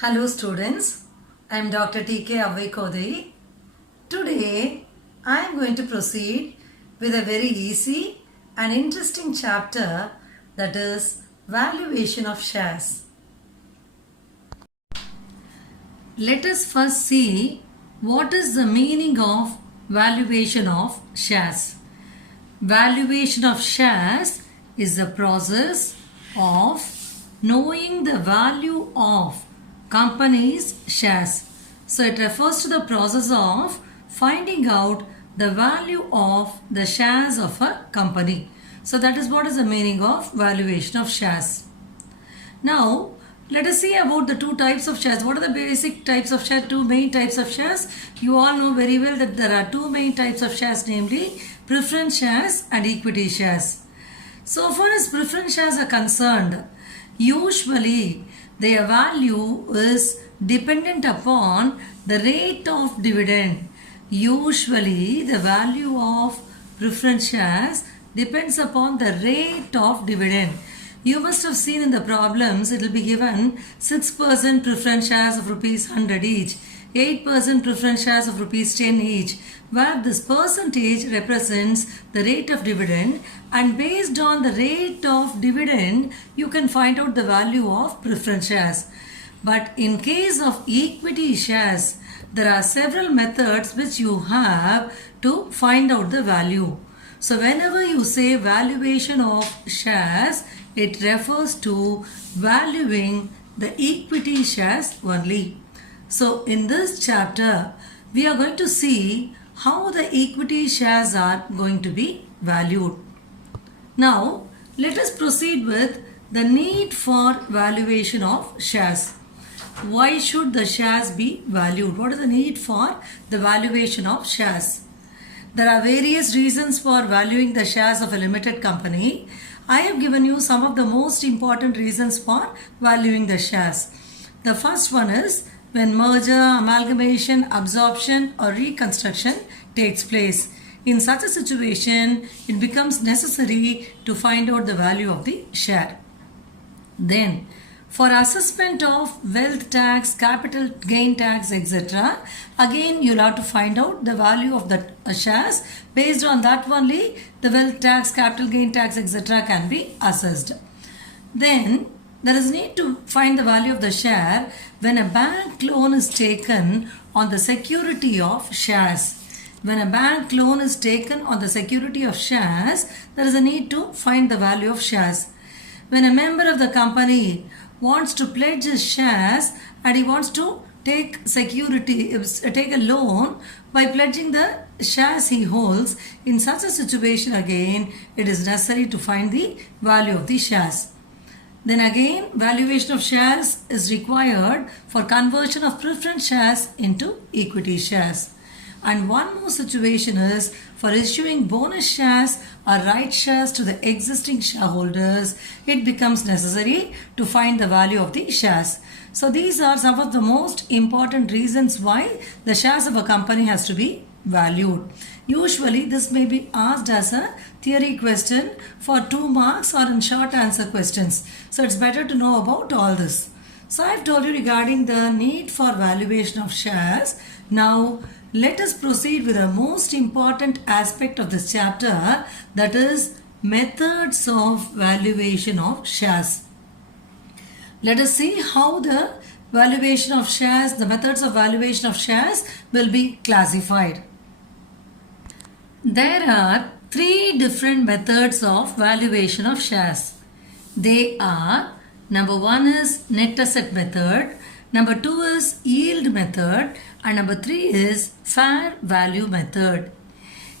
Hello students, I am Dr.T.K.Avvai Kothai. Today I am going to proceed with a very easy and interesting chapter, that is valuation of shares. Let us first see what is the meaning of valuation of shares. Valuation of shares is the process of knowing the value of company's shares. So it refers to the process of finding out the value of the shares of a company. So that is what is the meaning of valuation of shares. Now let us see about the two types of shares. What are the basic types of shares? Two main types of shares. You all know very well that there are two main types of shares, namely preference shares and equity shares. So far as preference shares are concerned, usually their value is dependent upon the rate of dividend. Usually the value of preference shares depends upon the rate of dividend. You must have seen in the problems, it will be given 6% preference shares of rupees 100 each, 8% preference shares of rupees 10 each, where this percentage represents the rate of dividend, and based on the rate of dividend you can find out the value of preference shares. But in case of equity shares, there are several methods which you have to find out the value. So whenever you say valuation of shares, it refers to valuing the equity shares only. So in this chapter, we are going to see how the equity shares are going to be valued. Now, let us proceed with the need for valuation of shares. Why should the shares be valued? What is the need for the valuation of shares? There are various reasons for valuing the shares of a limited company. I have given you some of the most important reasons for valuing the shares. The first one is when merger, amalgamation, absorption or reconstruction takes place. In such a situation, it becomes necessary to find out the value of the share. Then, for assessment of wealth tax, capital gain tax, etc., again you'll have to find out the value of the shares. Based on that only, the wealth tax, capital gain tax, etc. can be assessed. Then there is need to find the value of the share when a bank loan is taken on the security of shares. When a bank loan is taken on the security of shares, there is a need to find the value of shares. When a member of the company wants to pledge his shares and he wants to take a loan by pledging the shares he holds, in such a situation again it is necessary to find the value of the shares. Then again, valuation of shares is required for conversion of preference shares into equity shares. And one more situation is for issuing bonus shares or right shares to the existing shareholders, it becomes necessary to find the value of the shares. So these are some of the most important reasons why the shares of a company has to be valued. Usually this may be asked as a theory question for 2 marks or in short answer questions. So it's better to know about all this. So I've told you regarding the need for valuation of shares. Now let us proceed with the most important aspect of this chapter, that is methods of valuation of shares. Let us see how the valuation of shares, the methods of valuation of shares will be classified. There are 3 different methods of valuation of shares. They are, number 1 is net asset method, number 2 is yield method, and number 3 is fair value method.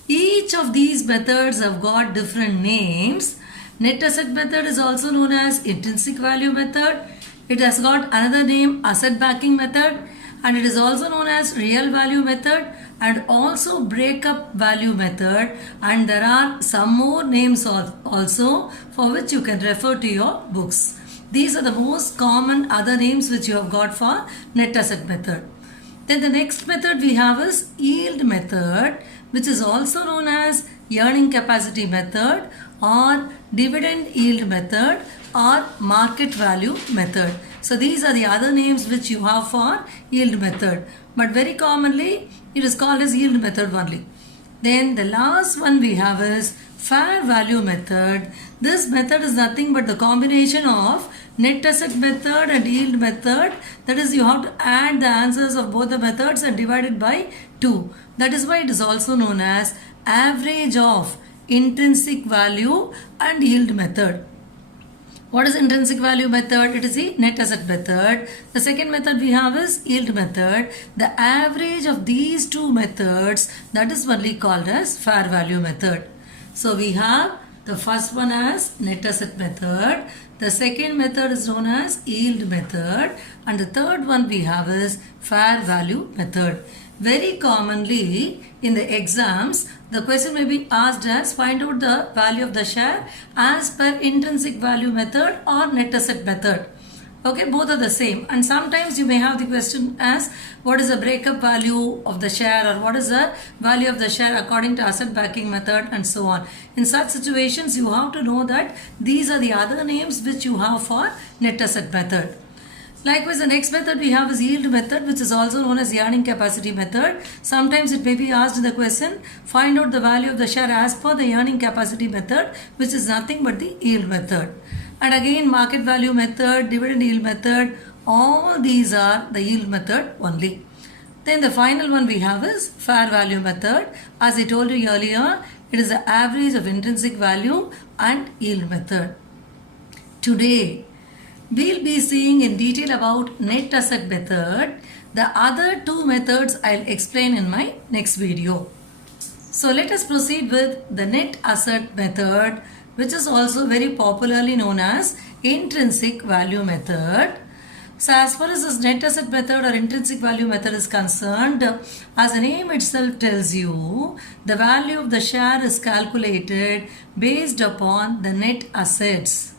Each of these methods have got different names. Net asset method is also known as intrinsic value method. It has got another name, asset backing method, and it is also known as real value method and also breakup value method, and there are some more names also for which you can refer to your books. These are the most common other names which you have got for net asset method. Then the next method we have is yield method, which is also known as earning capacity method or dividend yield method or market value method. So these are the other names which you have for yield method. But very commonly it is called as yield method only. Then the last one we have is fair value method. This method is nothing but the combination of net asset method and yield method. That is, you have to add the answers of both the methods and divide it by 2. That is why it is also known as average of intrinsic value and yield method. What is intrinsic value method? It is the net asset method. The second method we have is yield method. The average of these two methods, that is only called as fair value method. So we have the first one as net asset method. The second method is known as yield method. And the third one we have is fair value method. Very commonly in the exams, the question may be asked as find out the value of the share as per intrinsic value method or net asset method. Okay, both are the same. And sometimes you may have the question as what is the breakup value of the share or what is the value of the share according to asset backing method and so on. In such situations, you have to know that these are the other names which you have for net asset method. Likewise, the next method we have is yield method, which is also known as earning capacity method. Sometimes it may be asked in the question, find out the value of the share as per the earning capacity method, which is nothing but the yield method. And again, market value method, dividend yield method, all these are the yield method only. Then the final one we have is fair value method. As I told you earlier, it is the average of intrinsic value and yield method. Today, we'll be seeing in detail about net asset method. The other two methods I'll explain in my next video. So let us proceed with the net asset method, which is also very popularly known as intrinsic value method. So as far as this net asset method or intrinsic value method is concerned, as the name itself tells you, the value of the share is calculated based upon the net assets.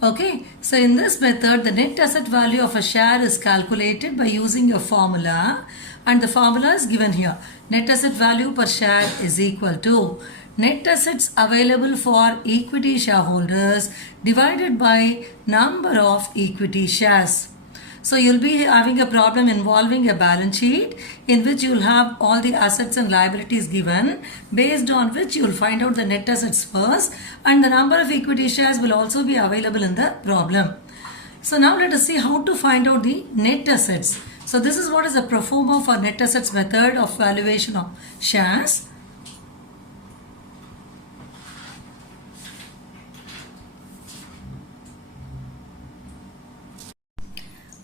Okay, so in this method, the net asset value of a share is calculated by using a formula, and the formula is given here. Net asset value per share is equal to net assets available for equity shareholders divided by number of equity shares. So you'll be having a problem involving a balance sheet in which you'll have all the assets and liabilities given, based on which you'll find out the net assets first, and the number of equity shares will also be available in the problem. So now let us see how to find out the net assets. So this is what is the pro forma for net assets method of valuation of shares.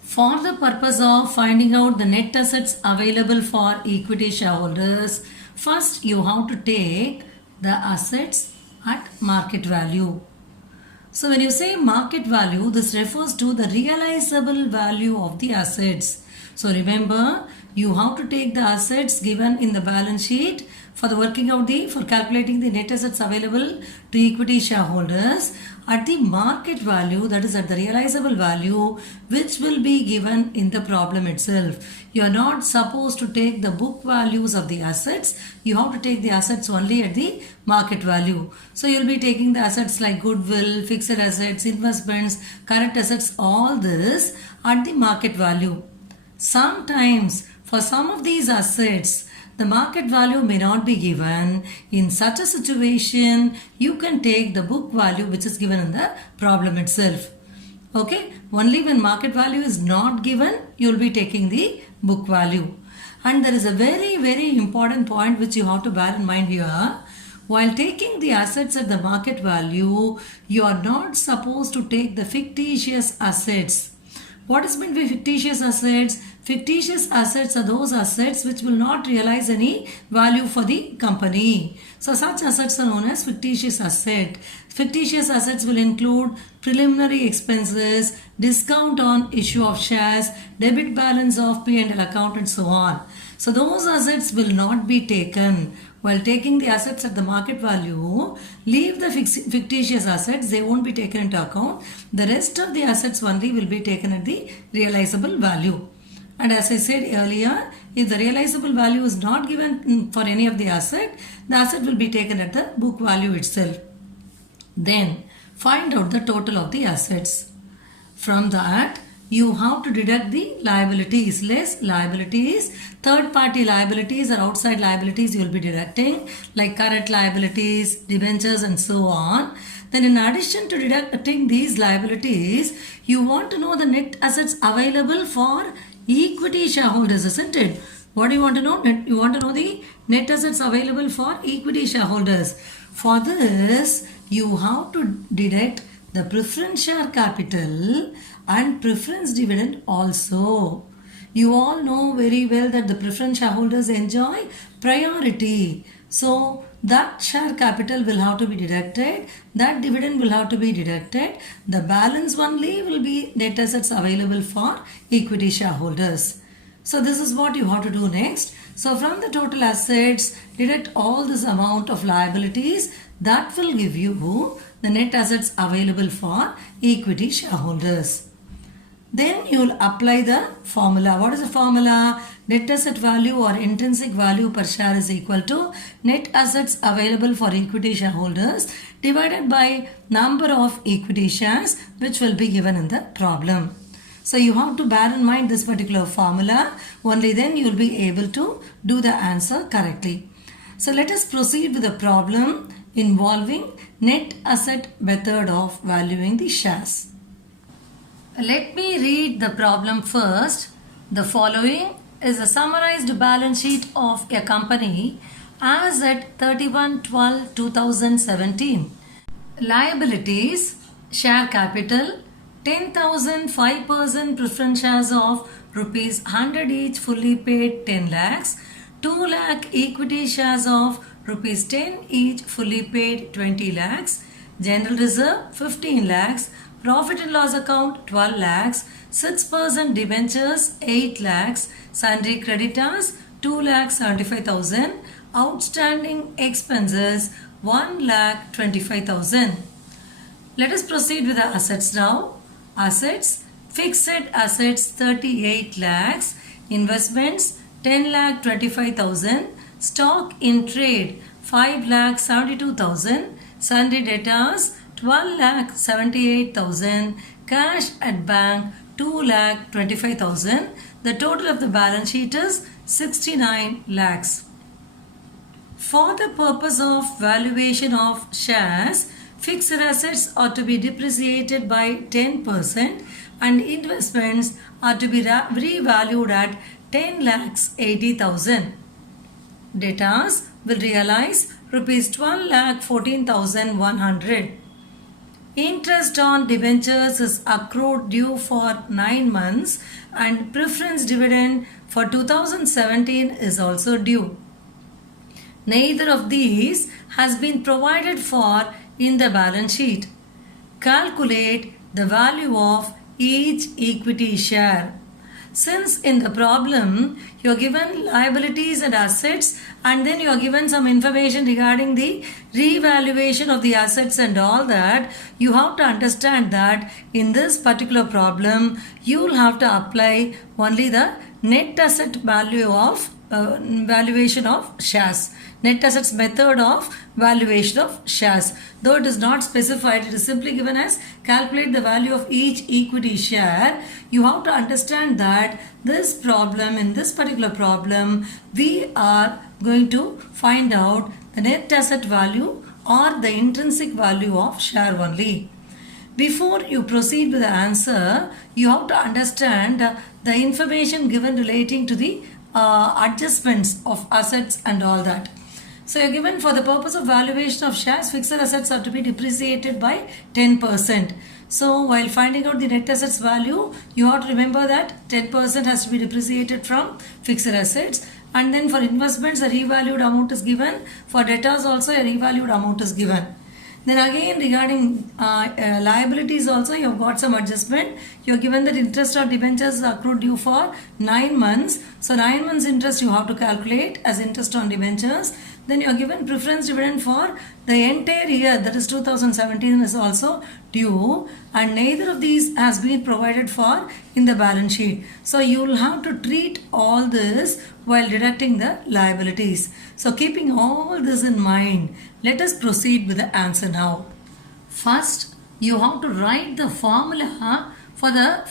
For the purpose of finding out the net assets available for equity shareholders, first you have to take the assets at market value. So when you say market value, this refers to the realizable value of the assets. So remember, you have to take the assets given in the balance sheet for calculating the net assets available to equity shareholders at the market value, that is at the realizable value, which will be given in the problem itself. You are not supposed to take the book values of the assets. You have to take the assets only at the market value. So you will be taking the assets like goodwill, fixed assets, investments, current assets, all this at the market value. Sometimes for some of these assets, the market value may not be given. In such a situation, you can take the book value which is given in the problem itself. Okay, only when market value is not given, you will be taking the book value. And there is a very, very important point which you have to bear in mind here. While taking the assets at the market value, you are not supposed to take the fictitious assets. What is meant by fictitious assets? Fictitious assets are those assets which will not realize any value for the company. So such assets are known as fictitious asset. Fictitious assets will include preliminary expenses, discount on issue of shares, debit balance of P&L account and so on. So those assets will not be taken. While taking the assets at the market value, leave the fictitious assets, they won't be taken into account. The rest of the assets only will be taken at the realizable value. And as I said earlier, if the realizable value is not given for any of the asset will be taken at the book value itself. Then find out the total of the assets. From that, you have to deduct the liabilities, less liabilities, third party liabilities or outside liabilities you will be deducting, like current liabilities, debentures and so on. Then in addition to deducting these liabilities, you want to know the net assets available for equity shareholders, isn't it? What do you want to know? You want to know the net assets available for equity shareholders. For this, you have to deduct the preference share capital and preference dividend also. You all know very well that the preference shareholders enjoy priority. So that share capital will have to be deducted. That dividend will have to be deducted. The balance only will be net assets available for equity shareholders. So this is what you have to do next. So from the total assets, deduct all this amount of liabilities. That will give you the net assets available for equity shareholders. Then you will apply the formula. What is the formula? Net asset value or intrinsic value per share is equal to net assets available for equity shareholders divided by number of equity shares, which will be given in the problem. So you have to bear in mind this particular formula. Only then you will be able to do the answer correctly. So let us proceed with the problem involving net asset method of valuing the shares. Let me read the problem first. The following is a summarized balance sheet of a company as at 31/12/2017. Liabilities, share capital, 10,000 5% preference shares of rupees 100 each fully paid 10 lakhs, 2 lakh equity shares of rupees 10 each fully paid 20 lakhs, general reserve 15 lakhs, profit and loss account 12 lakhs, 6% debentures 8 lakhs, sundry creditors 2 lakh 75,000, outstanding expenses 1 lakh 25,000. Let us proceed with the assets now. Assets, fixed assets 38 lakhs, investments 10 lakh 25,000, stock in trade 5 lakh 72,000, sundry debtors 12 lakh 78,000, cash at bank 2 lakh 25,000. The total of the balance sheet is 69 lakhs. For the purpose of valuation of shares, fixed assets are to be depreciated by 10% and investments are to be revalued at 10 lakhs 80,000. Debtors will realize rupees 12 lakh 14,100. Interest on debentures is accrued due for 9 months and preference dividend for 2017 is also due. Neither of these has been provided for in the balance sheet. Calculate the value of each equity share. Since in the problem you are given liabilities and assets and then you are given some information regarding the revaluation of the assets and all that, you have to understand that in this particular problem you will have to apply only the net asset value of valuation of shares. Net assets method of valuation of shares. Though it is not specified, it is simply given as calculate the value of each equity share. You have to understand that this problem, in this particular problem, we are going to find out the net asset value or the intrinsic value of share only. Before you proceed with the answer, you have to understand the information given relating to the adjustments of assets and all that. So you're given for the purpose of valuation of shares, fixed assets are to be depreciated by 10%. So while finding out the net assets value, you have to remember that 10% has to be depreciated from fixed assets. And then for investments, a revalued amount is given. For debtors also, a revalued amount is given. Then again regarding liabilities also, you have got some adjustment. You are given that interest on debentures is accrued due for 9 months. So 9 months interest you have to calculate as interest on debentures. Then you are given preference dividend for the entire year, that is 2017 is also due, and neither of these has been provided for in the balance sheet. So you will have to treat all this while deducting the liabilities. So keeping all this in mind, let us proceed with the answer now. First, you have to write the formula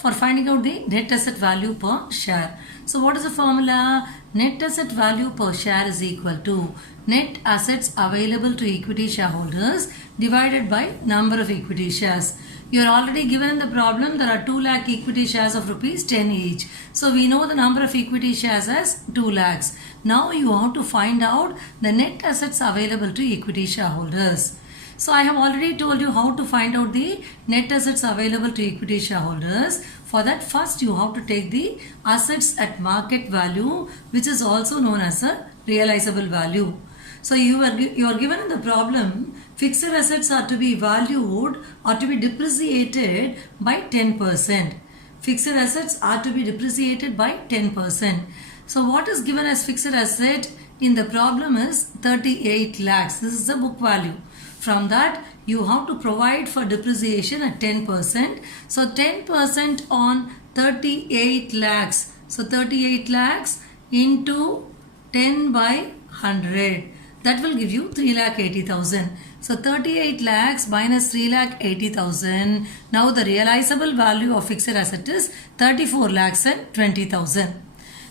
for finding out the net asset value per share. So what is the formula? Net asset value per share is equal to net assets available to equity shareholders divided by number of equity shares. You are already given in the problem there are 2 lakh equity shares of rupees 10 each. So we know the number of equity shares as 2 lakhs. Now you have to find out the net assets available to equity shareholders. So I have already told you how to find out the net assets available to equity shareholders. For that, first you have to take the assets at market value, which is also known as a realizable value. So you are given in the problem, fixed assets are to be valued or to be depreciated by 10%. Fixed assets are to be depreciated by 10%. So what is given as fixed asset in the problem is 38 lakhs. This is the book value. From that, you have to provide for depreciation at 10%. So 10% on 38 lakhs. So 38 lakhs into 10 by 100. That will give you 3,80,000. So 38 lakhs minus 3,80,000. Now the realizable value of fixed asset is 34 lakhs and 20,000.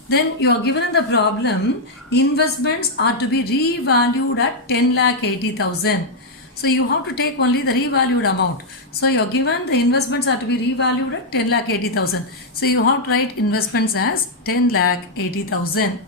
Then you are given in the problem, investments are to be revalued at 10,80,000. So you have to take only the revalued amount. So you are given the investments are to be revalued at 10,80,000. So you have to write investments as 10,80,000.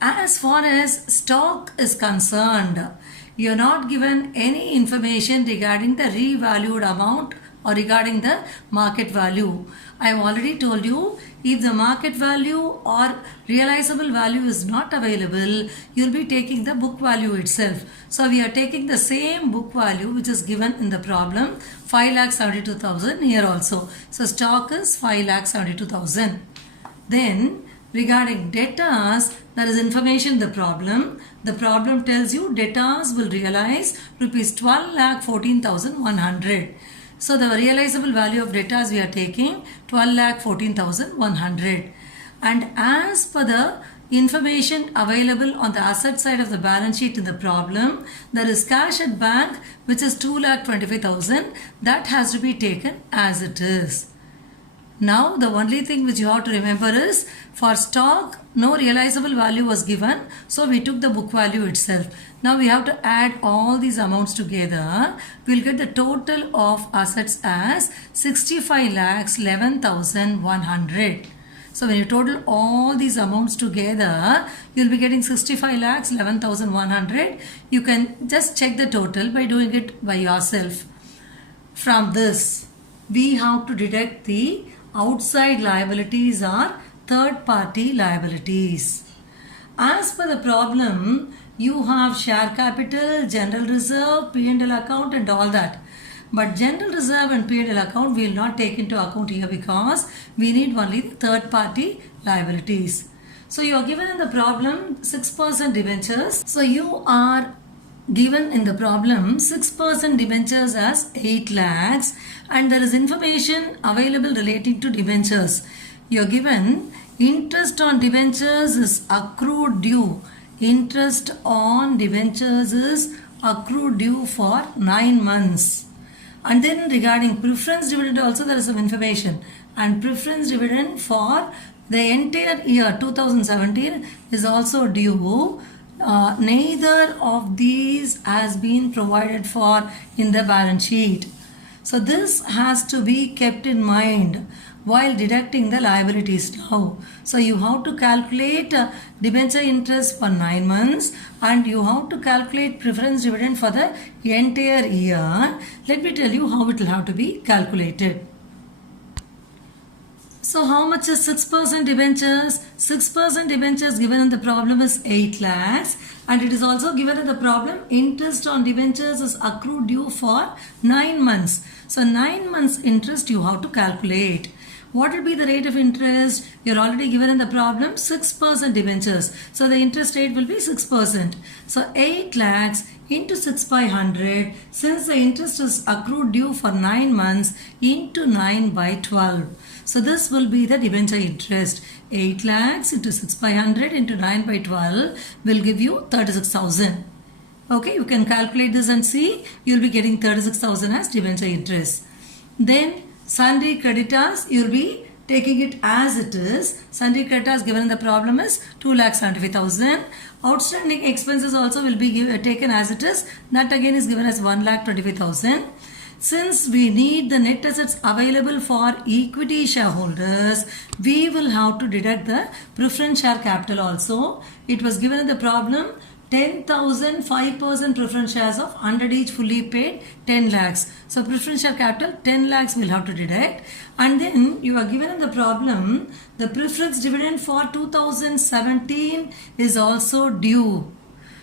As far as stock is concerned, you are not given any information regarding the revalued amount or regarding the market value. I have already told you, if the market value or realizable value is not available, you will be taking the book value itself. So we are taking the same book value which is given in the problem, 5,72,000 here also. So stock is 5,72,000. Then regarding debtors, there is information in the problem. The problem tells you debtors will realize rupees 12,14,100. So the realizable value of debtors we are taking 12,14,100. And as per the information available on the asset side of the balance sheet in the problem, there is cash at bank which is 2,25,000. That has to be taken as it is. Now the only thing which you have to remember is, for stock no realizable value was given, so we took the book value itself. Now we have to add all these amounts together. We will get the total of assets as 65,11,100. So when you total all these amounts together, you will be getting 65,11,100. You can just check the total by doing it by yourself. From this, we have to deduct the outside liabilities or third party liabilities. As per the problem, you have share capital, general reserve, P&L account and all that. But general reserve and P&L account we will not take into account here because we need only the third party liabilities. So you are given in the problem 6% debentures. So you are given in the problem 6% debentures as 8 lakhs and there is information available relating to debentures. You are given interest on debentures is accrued due. Interest on debentures is accrued due for 9 months. And then regarding preference dividend also there is some information. And preference dividend for the entire year 2017 is also due. Neither of these has been provided for in the balance sheet. So this has to be kept in mind while deducting the liabilities now. So you have to calculate debenture interest for 9 months and you have to calculate preference dividend for the entire year. Let me tell you how it will have to be calculated. So how much is 6% debentures? 6% debentures given in the problem is 8 lakhs and it is also given in the problem interest on debentures is accrued due for 9 months. So 9 months interest you have to calculate. What will be the rate of interest? You are already given in the problem 6% debentures. So the interest rate will be 6%. So 8 lakhs into 6 by 100. Since the interest is accrued due for 9 months into 9 by 12. So this will be the debenture interest. 8 lakhs into 6 by 100 into 9 by 12 will give you 36,000. Okay, you can calculate this and see you will be getting 36,000 as debenture interest. Then Sundry creditors, you will be taking it as it is. Sundry creditors given in the problem is 2,75,000. Outstanding expenses also will be taken as it is. That again is given as 1,25,000. Since we need the net assets available for equity shareholders, we will have to deduct the preference share capital also. It was given in the problem 10,000 5% preference shares of 100 each fully paid 10 lakhs. So preference share capital 10 lakhs will have to deduct. And then you are given in the problem the preference dividend for 2017 is also due.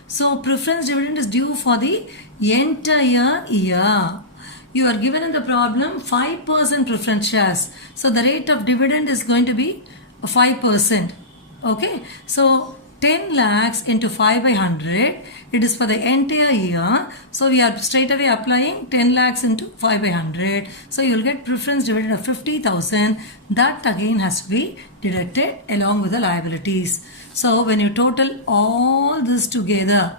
So preference dividend is due for the entire year. You are given in the problem 5% preference shares. So the rate of dividend is going to be 5%. Okay. So 10 lakhs into 5 by 100. It is for the entire year. So we are straight away applying 10 lakhs into 5 by 100. So you will get preference dividend of 50,000. That again has to be deducted along with the liabilities. So when you total all this together,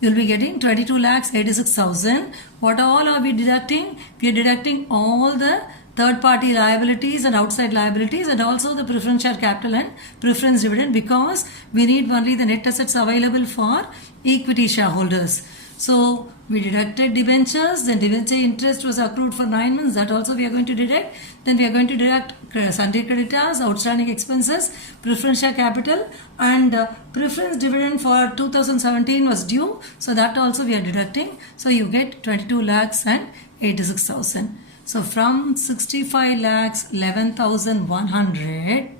you will be getting 22 lakhs 86,000. What all are we deducting? We are deducting all the third party liabilities and outside liabilities and also the preference share capital and preference dividend, because we need only the net assets available for equity shareholders. So we deducted debentures, then debenture interest was accrued for 9 months, that also we are going to deduct. Then we are going to deduct sundry creditors, outstanding expenses, preference share capital, and preference dividend for 2017 was due, so that also we are deducting. So you get 22 lakhs and 86,000. So from 65 lakhs 11,100,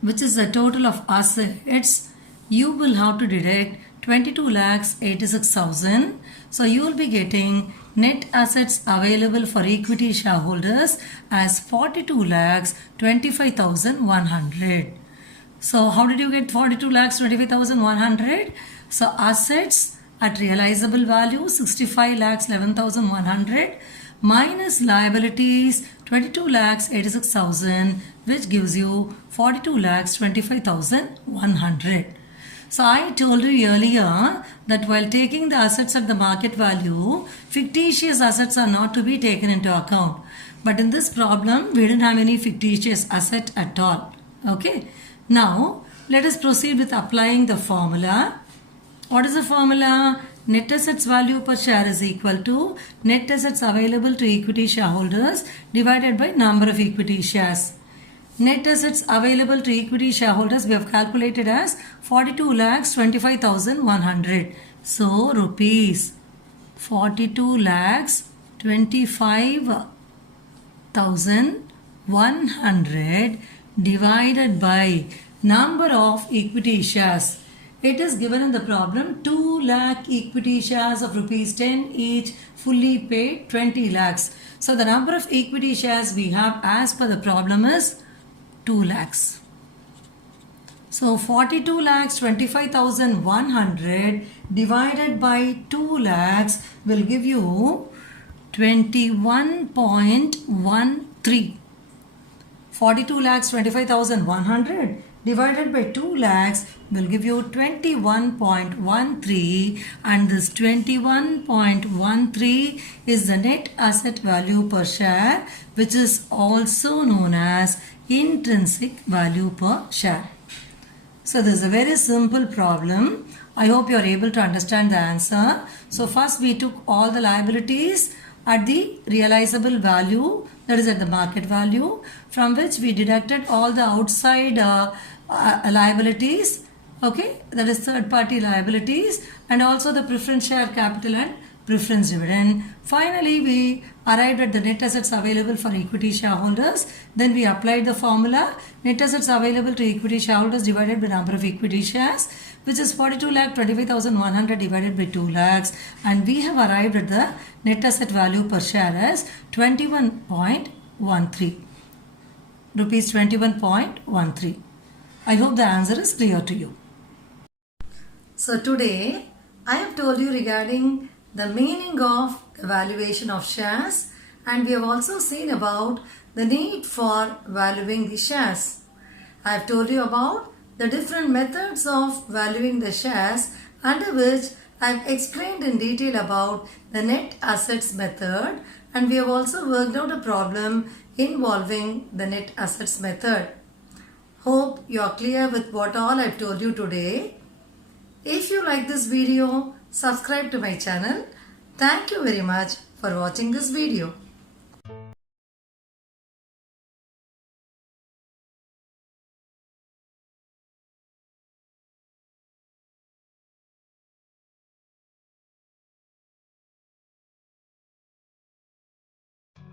which is the total of assets, you will have to deduct 22 lakhs 86,000. So you will be getting net assets available for equity shareholders as 42 lakhs 25,100. So how did you get 42 lakhs 25,100? So assets at realizable value 65 lakhs 11,100 minus liabilities 22 lakhs 86,000, which gives you 42 lakhs 25,100. So I told you earlier that while taking the assets at the market value, fictitious assets are not to be taken into account. But in this problem, we didn't have any fictitious asset at all. Okay. Now, let us proceed with applying the formula. What is the formula? Net assets value per share is equal to net assets available to equity shareholders divided by number of equity shares. Net assets available to equity shareholders we have calculated as 42 lakhs 25,100. So rupees 42 lakhs 25,100 divided by number of equity shares. It is given in the problem 2 lakh equity shares of rupees 10 each, fully paid 20 lakhs. So the number of equity shares we have as per the problem is 2 lakhs. So 42 lakhs 25,100 divided by 2 lakhs will give you 21.13. 42 lakhs 25,100 divided by 2 lakhs will give you 21.13, and this 21.13 is the net asset value per share, which is also known as intrinsic value per share. So this is a very simple problem. I hope you are able to understand the answer. So first we took all the liabilities at the realizable value, that is at the market value, from which we deducted all the outside liabilities, okay, that is third party liabilities, and also the preference share capital and preference dividend. Finally, we arrived at the net assets available for equity shareholders. Then we applied the formula net assets available to equity shareholders divided by number of equity shares, which is 42 lakh 25,100 divided by 2 lakhs, and we have arrived at the net asset value per share as 21.13 rupees 21.13. I hope the answer is clear to you. So today I have told you regarding the meaning of the valuation of shares, and we have also seen about the need for valuing the shares. I have told you about the different methods of valuing the shares under which I've explained in detail about the net assets method, and we have also worked out a problem involving the net assets method. Hope you are clear with what all I've told you today. If you like this video, subscribe to my channel. Thank you very much for watching this video.